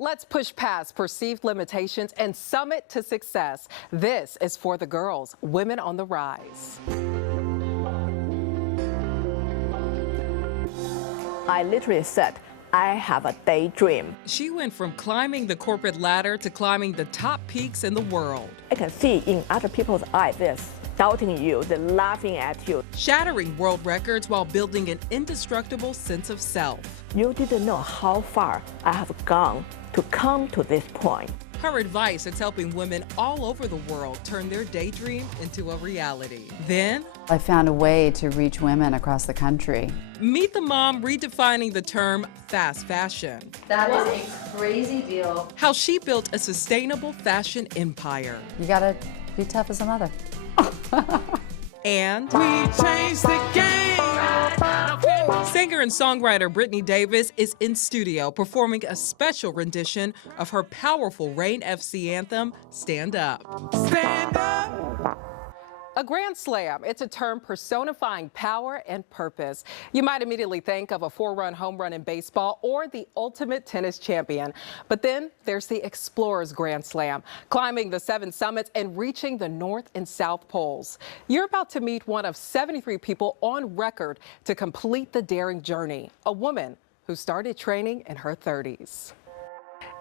Let's push past perceived limitations and summit to success. This is For the Girls, Women on the Rise. I literally said, I have a daydream. She went from climbing the corporate ladder to climbing the top peaks in the world. I can see in other people's eyes, they're doubting you, they're laughing at you. Shattering world records while building an indestructible sense of self. You didn't know how far I have gone to come to this point. Her advice is helping women all over the world turn their daydream into a reality. Then, I found a way to reach women across the country. meet the mom redefining the term fast fashion. That is a crazy deal. How she built a sustainable fashion empire. You gotta be tough as a mother. And we changed the game. Singer and songwriter Brittany Davis is in studio performing a special rendition of her powerful Reign FC anthem, Stand Up. Stand Up. A grand slam, it's a term personifying power and purpose. You might immediately think of a 4-run home run in baseball or the ultimate tennis champion. But then there's the Explorer's Grand Slam, climbing the 7 summits and reaching the North and South Poles. You're about to meet one of 73 people on record to complete the daring journey, a woman who started training in her 30s.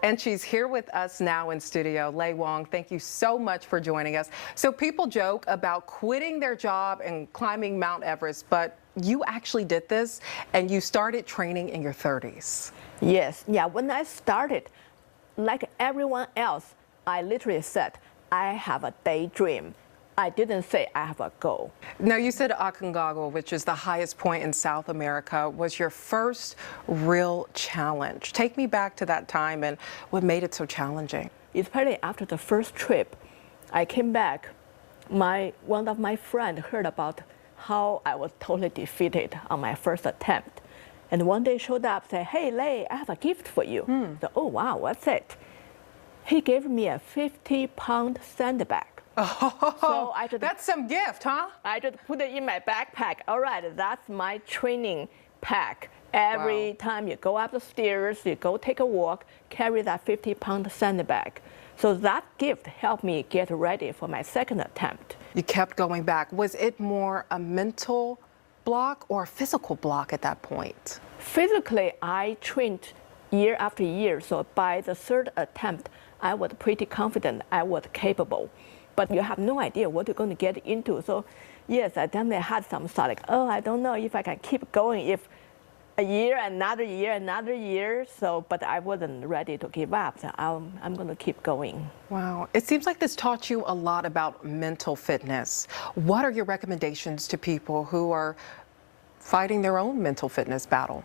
And she's here with us now in studio. Lei Wong, thank you so much for joining us. So people joke about quitting their job and climbing Mount Everest, but you actually did this and you started training in your 30s. Yes, yeah, when I started, like everyone else, I literally said, I have a daydream. I didn't say I have a goal. Now, you said Aconcagua, which is the highest point in South America, was your first real challenge. Take me back to that time and what made it so challenging. Especially after the first trip, I came back. One of my friends heard about how I was totally defeated on my first attempt. And one day showed up, said, hey, Lei, I have a gift for you. So, oh, wow, what's it? He gave me a 50-pound sandbag. Oh, so that's some gift, huh? I just put it in my backpack. All right, that's my training pack. Every time you go up the stairs, you go take a walk, carry that 50-pound sandbag. So that gift helped me get ready for my second attempt. You kept going back. Was it more a mental block or a physical block at that point? Physically, I trained year after year. So by the third attempt, I was pretty confident I was capable. But you have no idea what you're going to get into. So yes, I definitely had some thought like, oh, I don't know if I can keep going if a year, another year, another year. So, but I wasn't ready to give up. So I'm going to keep going. Wow. It seems like this taught you a lot about mental fitness. What are your recommendations to people who are fighting their own mental fitness battle?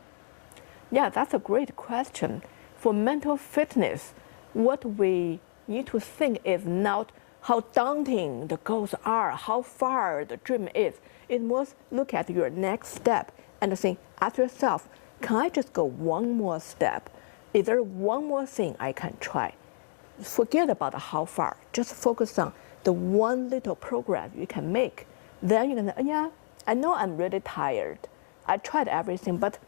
Yeah, that's a great question. For mental fitness, what we need to think is not how daunting the goals are, how far the dream is. It must look at your next step and think, ask yourself, can I just go one more step? Is there one more thing I can try? Forget about how far. Just focus on the one little progress you can make. Then you can say, yeah, I know I'm really tired. I tried everything, but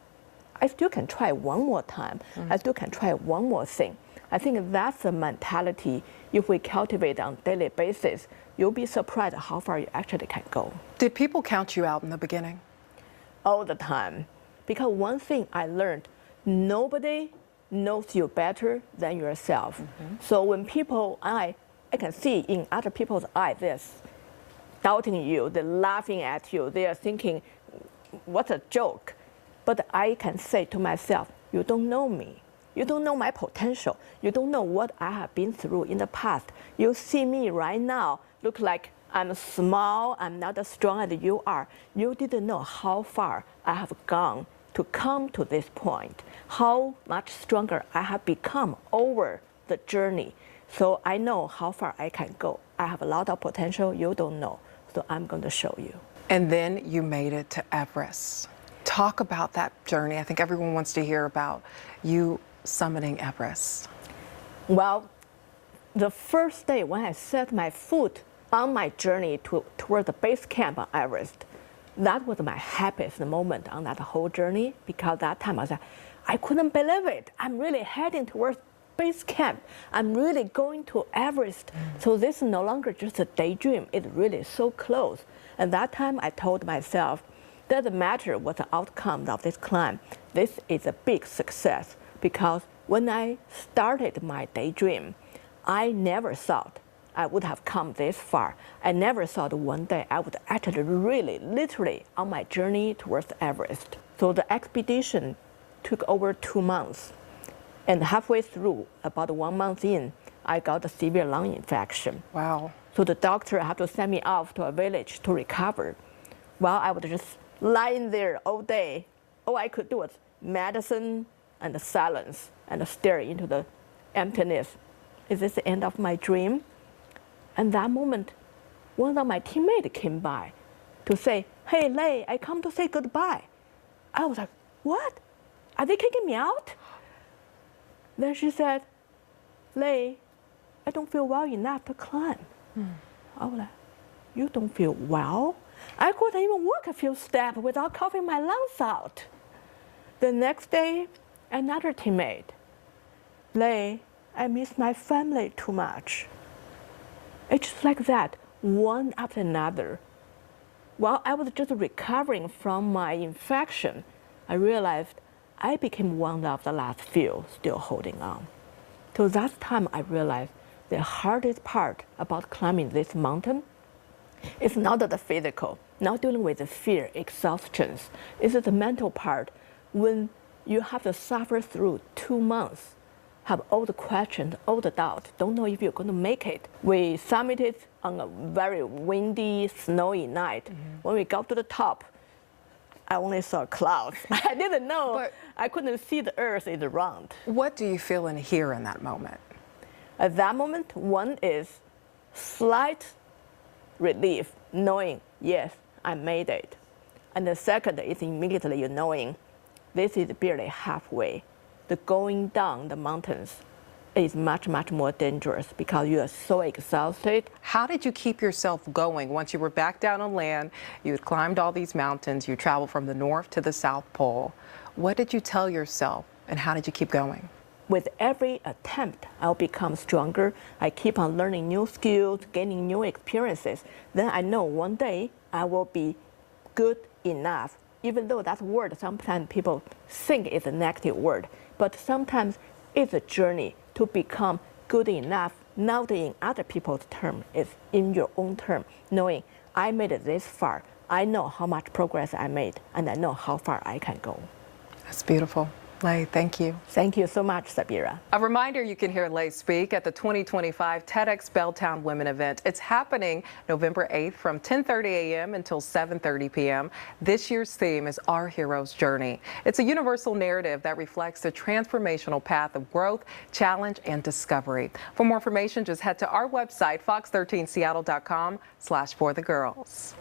I still can try one more time. I still can try one more thing. I think that's the mentality. If we cultivate on a daily basis, you'll be surprised how far you actually can go. Did people count you out in the beginning? All the time. Because one thing I learned, nobody knows you better than yourself. So when people, I can see in other people's eyes, they're doubting you, they're laughing at you, they are thinking, what a joke. But I can say to myself, you don't know me. You don't know my potential. You don't know what I have been through in the past. You see me right now, look like I'm small, I'm not as strong as you are. You didn't know how far I have gone to come to this point, how much stronger I have become over the journey. So I know how far I can go. I have a lot of potential you don't know, so I'm going to show you. And then you made it to Everest. Talk about that journey. I think everyone wants to hear about you summiting Everest. Well, the first day when I set my foot on my journey toward the base camp on Everest, that was my happiest moment on that whole journey, because that time I couldn't believe it. I'm really heading towards base camp. I'm really going to Everest. So this is no longer just a daydream. It's really so close. And that time I told myself, doesn't matter what the outcome of this climb. This is a big success, because when I started my daydream, I never thought I would have come this far. I never thought one day I would actually really, literally on my journey towards Everest. So the expedition took over 2 months. And halfway through, about 1 month in, I got a severe lung infection. Wow. So the doctor had to send me off to a village to recover. While I was just lying there all day, all I could do was medicine and silence and stare into the emptiness. Is this the end of my dream? And that moment, one of my teammates came by to say, "Hey, Lei, I come to say goodbye." I was like, "What? Are they kicking me out?" Then she said, "Lei, I don't feel well enough to climb." I was like, "You don't feel well?" I couldn't even walk a few steps without coughing my lungs out. The next day, another teammate, "Lei, I miss my family too much." It's just like that, one after another. While I was just recovering from my infection, I realized I became one of the last few still holding on. So that time I realized the hardest part about climbing this mountain is not the physical, not dealing with the fear, exhaustions. It's the mental part. When you have to suffer through 2 months, have all the questions, all the doubts, don't know if you're going to make it. We summited on a very windy, snowy night. When we got to the top, I only saw clouds. I didn't know. But I couldn't see the earth is round. what do you feel and hear in that moment? At that moment, one is slight relief, knowing, yes, I made it. And the second is immediately you knowing this is barely halfway. The going down the mountains is much, much more dangerous because you are so exhausted. How did you keep yourself going once you were back down on land? You had climbed all these mountains, you traveled from the North to the South Pole. What did you tell yourself, and how did you keep going? With every attempt, I'll become stronger. I keep on learning new skills, gaining new experiences. Then I know one day I will be good enough, even though that word sometimes people think is a negative word. But sometimes it's a journey to become good enough, not in other people's terms, it's in your own term, knowing I made it this far. I know how much progress I made, and I know how far I can go. That's beautiful. Lei, thank you. Thank you so much, Sabirah. A reminder, you can hear Lei speak at the 2025 TEDx Belltown Women event. It's happening November 8th from 10:30 a.m. until 7:30 p.m. This year's theme is Our Hero's Journey. It's a universal narrative that reflects the transformational path of growth, challenge, and discovery. For more information, just head to our website, fox13seattle.com/forthegirls.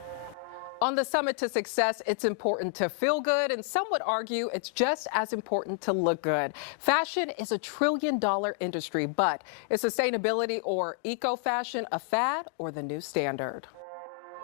On the Summit to Success, it's important to feel good, and some would argue it's just as important to look good. Fashion is a $1 trillion industry, but is sustainability or eco-fashion a fad or the new standard?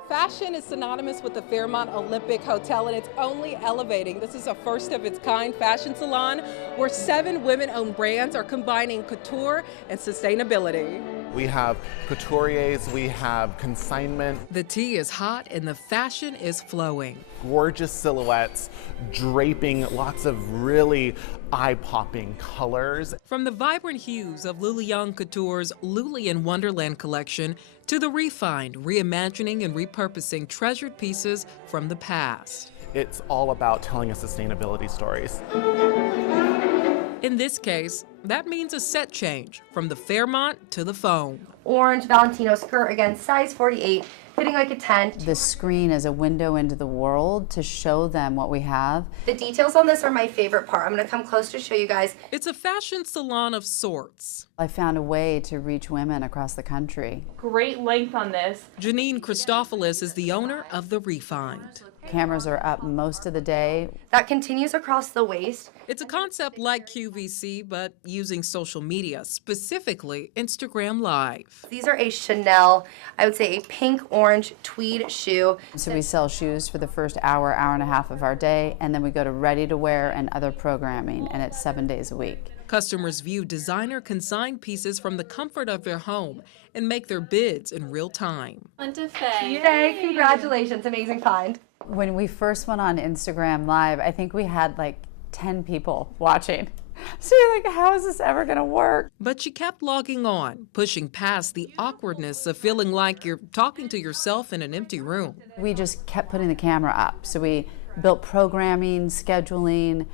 Fashion is synonymous with the Fairmont Olympic Hotel, and it's only elevating. This is a first of its kind fashion salon where 7 women-owned brands are combining couture and sustainability. We have couturiers, we have consignment. The tea is hot and the fashion is flowing. Gorgeous silhouettes, draping lots of really eye-popping colors. From the vibrant hues of Luliang Couture's Luli in Wonderland collection to the refined, reimagining and repurposing treasured pieces from the past. It's all about telling us sustainability stories. In this case, that means a set change from the Fairmont to the foam. Orange Valentino skirt, again, size 48, fitting like a tent. The screen is a window into the world to show them what we have. The details on this are my favorite part. I'm gonna come close to show you guys. It's a fashion salon of sorts. I found a way to reach women across the country. Great length on this. Janine Christopoulos is the owner of The Refined. Cameras are up most of the day. That continues across the waist. It's a concept like QVC, but using social media, specifically Instagram Live. These are a Chanel, I would say a pink-orange tweed shoe. So we sell shoes for the first hour, hour and a half of our day, and then we go to ready to wear and other programming, and it's 7 days a week. Customers view designer consigned pieces from the comfort of their home and make their bids in real time. Yay, congratulations, amazing find. When we first went on Instagram Live, I think we had like 10 people watching. So you're like, how is this ever gonna work? But she kept logging on, pushing past the awkwardness of feeling like you're talking to yourself in an empty room. We just kept putting the camera up. So we built programming, scheduling,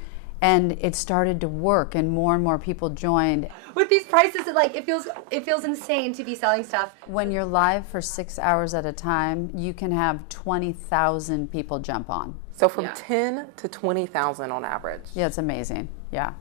and it started to work, and more people joined. With these prices, it feels insane to be selling stuff. When you're live for 6 hours at a time, you can have 20,000 people jump on. So from 10 to 20,000 on average. Yeah, it's amazing. Yeah,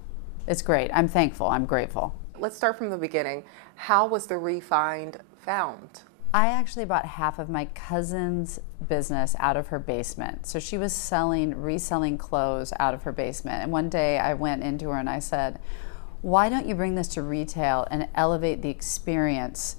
it's great. I'm thankful. I'm grateful. Let's start from the beginning. How was the Refined found? I actually bought half of my cousin's business out of her basement. So she was reselling clothes out of her basement. And one day I went into her and I said, why don't you bring this to retail and elevate the experience?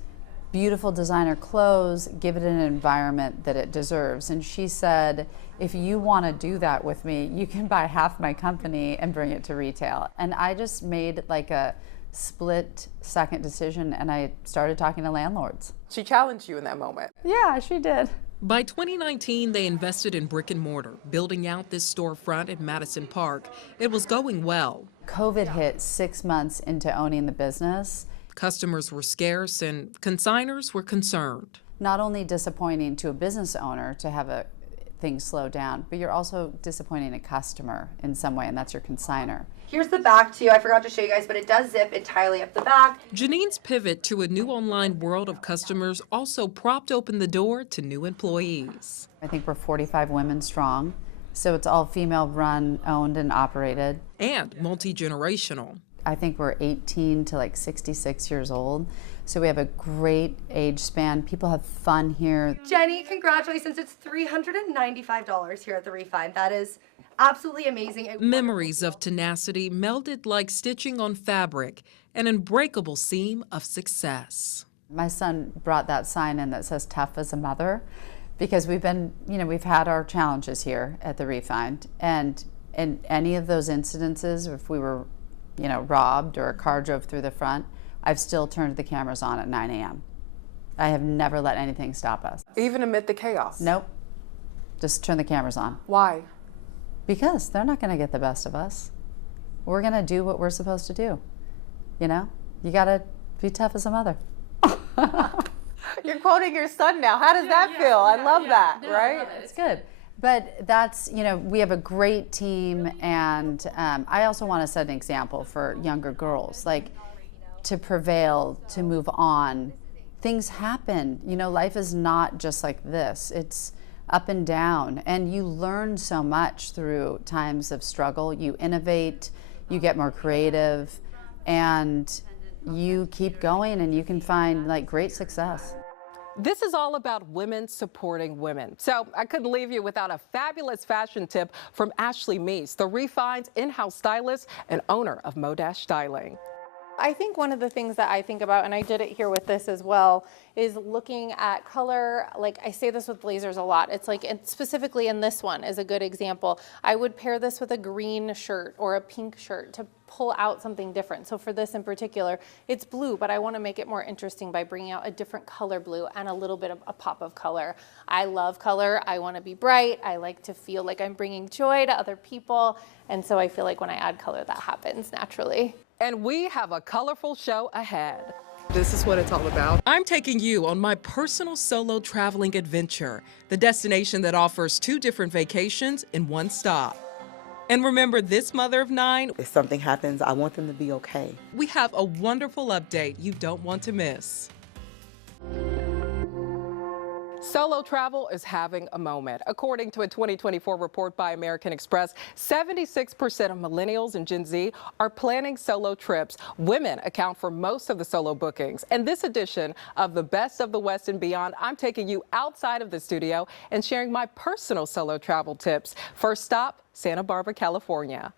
Beautiful designer clothes, give it an environment that it deserves. And she said, if you want to do that with me, you can buy half my company and bring it to retail. And I just made like a split-second decision, and I started talking to landlords. She challenged you in that moment. Yeah, she did. By 2019, they invested in brick and mortar, building out this storefront at Madison Park. It was going well. COVID hit 6 months into owning the business. Customers were scarce and consigners were concerned. Not only disappointing to a business owner to have things slow down, but you're also disappointing a customer in some way, and that's your consigner. Here's the back too. I forgot to show you guys, but it does zip entirely up the back. Janine's pivot to a new online world of customers also propped open the door to new employees. I think we're 45 women strong, so it's all female run, owned, and operated. And multi-generational. I think we're 18 to like 66 years old. So we have a great age span. People have fun here. Jenny, congratulations. It's $395 here at the Refined. That is absolutely amazing. Memories of tenacity melded like stitching on fabric, an unbreakable seam of success. My son brought that sign in that says tough as a mother, because we've had our challenges here at the Refined. And in any of those incidences, if we were robbed or a car drove through the front, I've still turned the cameras on at 9 a.m. I have never let anything stop us. Even amid the chaos? Nope. Just turn the cameras on. Why? Because they're not going to get the best of us. We're going to do what we're supposed to do. You got to be tough as a mother. You're quoting your son now. How does that feel? I love that, right? It's good. But that's, we have a great team, and I also want to set an example for younger girls, like to prevail, to move on. Things happen. Life is not just like this. It's up and down, and you learn so much through times of struggle. You innovate, you get more creative, and you keep going, and you can find like great success. This is all about women supporting women. So I couldn't leave you without a fabulous fashion tip from Ashley Meese, the Refined's in-house stylist and owner of Modash Styling. I think one of the things that I think about, and I did it here with this as well, is looking at color. Like I say this with blazers a lot. It's like, and specifically in this one is a good example. I would pair this with a green shirt or a pink shirt to pull out something different. So for this in particular, it's blue, but I want to make it more interesting by bringing out a different color blue and a little bit of a pop of color. I love color. I want to be bright. I like to feel like I'm bringing joy to other people. And so I feel like when I add color, that happens naturally. And we have a colorful show ahead. This is what it's all about. I'm taking you on my personal solo traveling adventure, the destination that offers 2 different vacations in one stop. And remember, this mother of 9, if something happens, I want them to be okay. We have a wonderful update you don't want to miss. Solo travel is having a moment. According to a 2024 report by American Express, 76% of millennials and Gen Z are planning solo trips. Women account for most of the solo bookings. And this edition of the Best of the West and Beyond, I'm taking you outside of the studio and sharing my personal solo travel tips. First stop, Santa Barbara, California.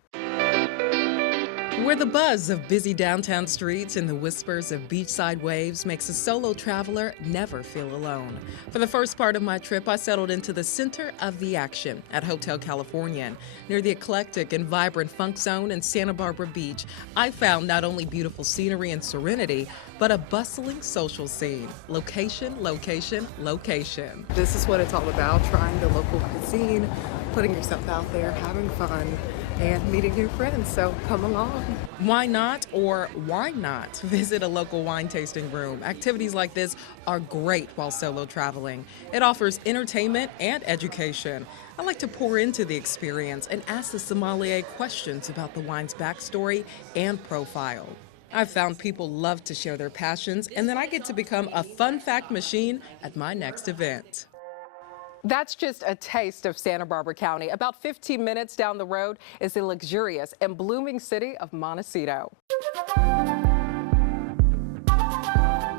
Where the buzz of busy downtown streets and the whispers of beachside waves makes a solo traveler never feel alone. For the first part of my trip, I settled into the center of the action at Hotel Californian. Near the eclectic and vibrant funk zone in Santa Barbara Beach, I found not only beautiful scenery and serenity, but a bustling social scene. Location, location, location. This is what it's all about, trying the local cuisine, putting yourself out there, having fun, and meeting new friends, so come along. Why not, or why not visit a local wine tasting room? Activities like this are great while solo traveling. It offers entertainment and education. I like to pour into the experience and ask the sommelier questions about the wine's backstory and profile. I've found people love to share their passions, and then I get to become a fun fact machine at my next event. That's just a taste of Santa Barbara County. About 15 minutes down the road is the luxurious and blooming city of Montecito.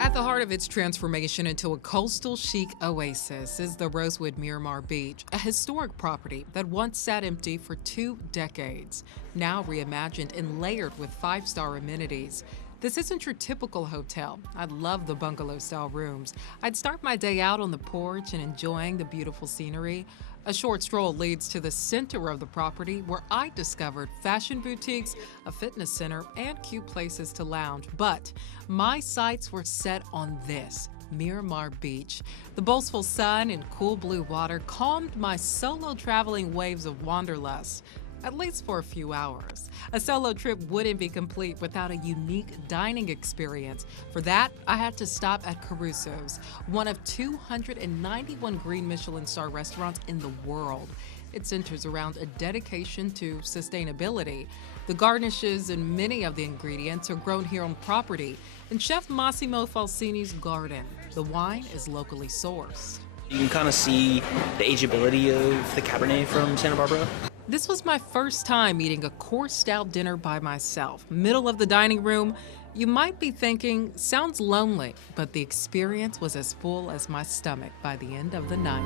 At the heart of its transformation into a coastal chic oasis is the Rosewood Miramar Beach, a historic property that once sat empty for 2 decades, now reimagined and layered with 5-star amenities. This isn't your typical hotel. I love the bungalow-style rooms. I'd start my day out on the porch and enjoying the beautiful scenery. A short stroll leads to the center of the property where I discovered fashion boutiques, a fitness center, and cute places to lounge. But my sights were set on this, Miramar Beach. The boastful sun and cool blue water calmed my solo traveling waves of wanderlust. At least for a few hours. A solo trip wouldn't be complete without a unique dining experience. For that, I had to stop at Caruso's, one of 291 green Michelin star restaurants in the world. It centers around a dedication to sustainability. The garnishes and many of the ingredients are grown here on property in Chef Massimo Falsini's garden. The wine is locally sourced. You can kind of see the ageability of the Cabernet from Santa Barbara. This was my first time eating a course-style dinner by myself. Middle of the dining room, you might be thinking, sounds lonely, but the experience was as full as my stomach by the end of the night.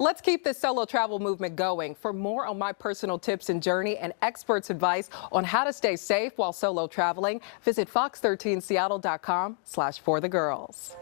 Let's keep this solo travel movement going. For more on my personal tips and journey and experts' advice on how to stay safe while solo traveling, visit fox13seattle.com/forthegirls.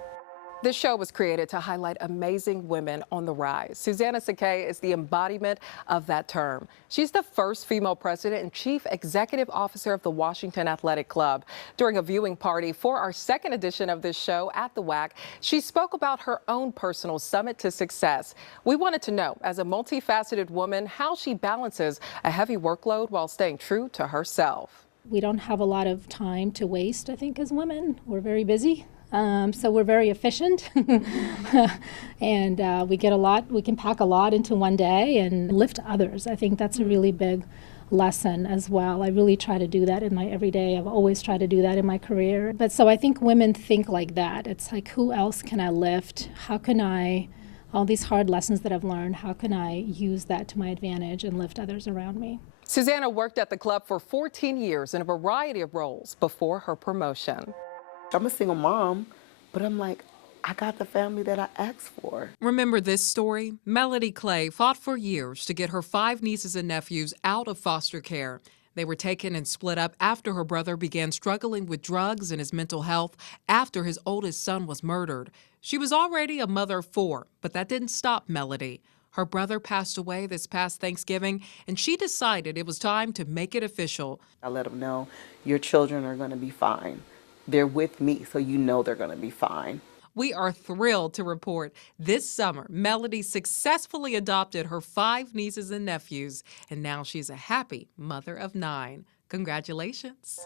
This show was created to highlight amazing women on the rise. Susanna Sakay is the embodiment of that term. She's the first female president and chief executive officer of the Washington Athletic Club. During a viewing party for our second edition of this show at the WAC, she spoke about her own personal summit to success. We wanted to know, as a multifaceted woman, how she balances a heavy workload while staying true to herself. We don't have a lot of time to waste, I think, as women. We're very busy. So we're very efficient and we can pack a lot into one day and lift others. I think that's a really big lesson as well. I really try to do that in my everyday. I've always tried to do that in my career. But so I think women think like that. It's like, who else can I lift? How can I, all these hard lessons that I've learned, how can I use that to my advantage and lift others around me? Susanna worked at the club for 14 years in a variety of roles before her promotion. I'm a single mom, but I'm like, I got the family that I asked for. Remember this story? Melody Clay fought for years to get her 5 nieces and nephews out of foster care. They were taken and split up after her brother began struggling with drugs and his mental health after his oldest son was murdered. She was already a mother of 4, but that didn't stop Melody. Her brother passed away this past Thanksgiving, and she decided it was time to make it official. I let them know, your children are going to be fine. They're with me, so you know they're going to be fine. We are thrilled to report this summer, Melody successfully adopted her 5 nieces and nephews, and now she's a happy mother of 9. Congratulations.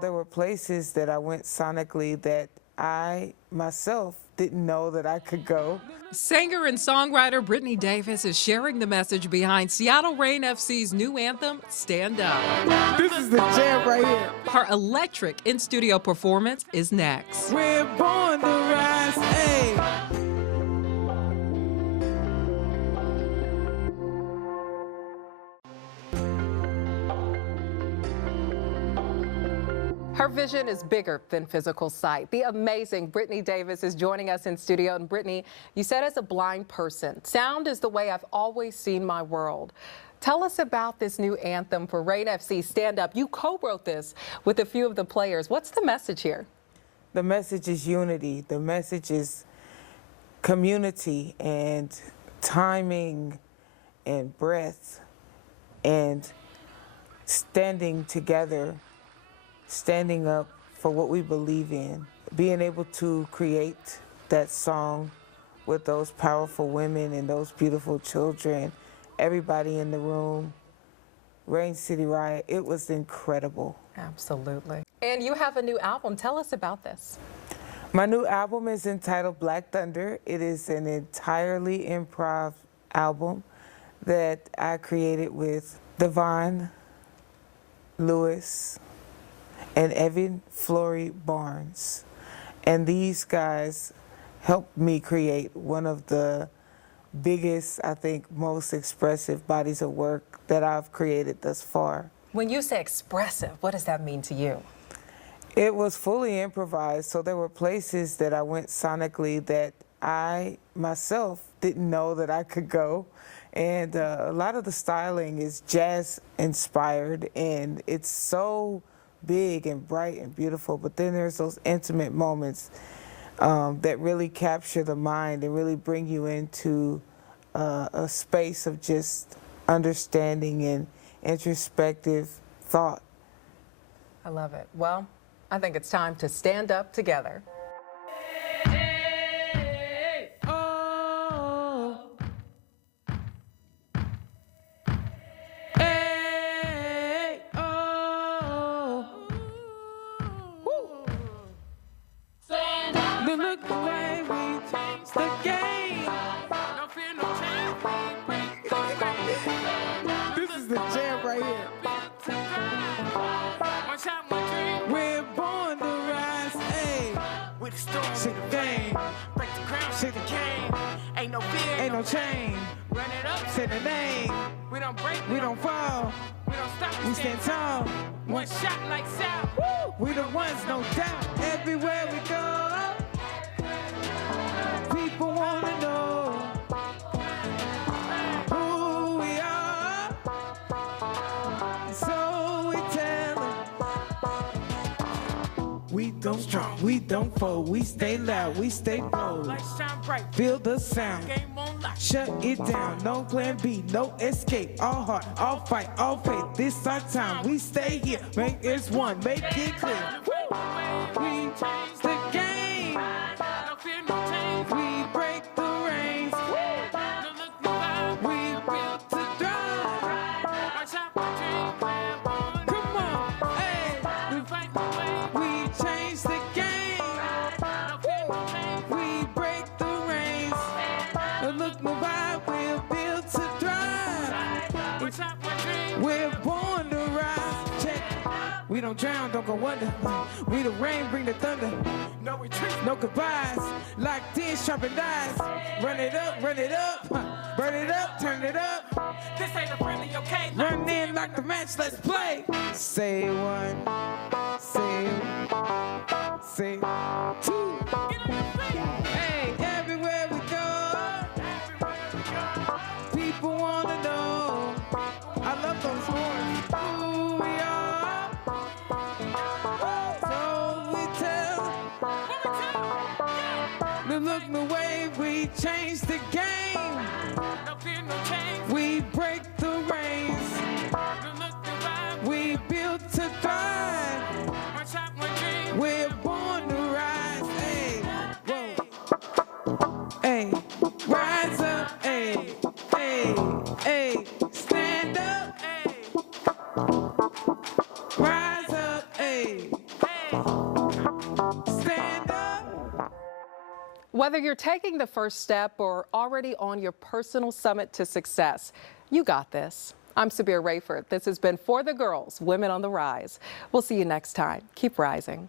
There were places that I went sonically that I myself didn't know that I could go. Singer and songwriter Brittany Davis is sharing the message behind Seattle Reign FC's new anthem, Stand Up. This is the jam right here. Her electric in-studio performance is next. We're born to rise, hey. Her vision is bigger than physical sight. The amazing Brittany Davis is joining us in studio. And Brittany, you said as a blind person, sound is the way I've always seen my world. Tell us about this new anthem for Rain FC, Stand Up. You co-wrote this with a few of the players. What's the message here? The message is unity. The message is community and timing and breath and standing together, standing up for what we believe in. Being able to create that song with those powerful women and those beautiful children, everybody in the room, Rain City Riot, it was incredible. Absolutely. And you have a new album. Tell us about this. My new album is entitled Black Thunder. It is an entirely improv album that I created with Devon Lewis and Evan Flory Barnes. And these guys helped me create one of the biggest, I think, most expressive bodies of work that I've created thus far. When you say expressive, what does that mean to you? It was fully improvised, so there were places that I went sonically that I myself didn't know that I could go. And a lot of the styling is jazz inspired, and it's so big and bright and beautiful, but then there's those intimate moments that really capture the mind and really bring you into a space of just understanding and introspective thought. I love it. Well, I think it's time to stand up together. Look the way we change the game. No fear, no change. This is the jam right here. We're born to rise, ayy. With the storm, shake the game. Break the ground, shake the cane. Ain't no fear, ain't no chain. Run it up, say the name. We don't break, we don't fall. We don't stop, we stand tall. One shot like Sal. We the ones, no doubt. Everywhere we go. People wanna know who we are, so we tell them. We don't strong, we don't fold, we stay loud, we stay bold. Feel the sound, shut it down, no plan B, no escape. All heart, all fight, all faith, this our time. We stay here, make this one, make it clear. We change the game. We break the reins. We built to thrive. Come on, hey. We change the game. We break the reins. Look, no vibe. We're built to thrive. We're born to rise. Check. We don't drown, don't go under. We the rain, bring the thunder. No retreat, no goodbyes. Locked in, sharpened eyes. Run it up, burn it up, turn it up. This ain't a friendly, okay? Run in, lock the match, let's play. Say one, say two. Hey, everywhere we go, people wanna know. I love those horns. Who we are. So we tell. Look the way we change the game. We break the reins. We built to thrive. We're born to rise. Hey, whoa. Hey, rise up. Hey, hey, hey. Stand up. Hey. Rise up. Hey, hey. Stand up. Whether you're taking the first step or already on your personal summit to success, you got this. I'm Sabirah Rayford. This has been For the Girls, Women on the Rise. We'll see you next time. Keep rising.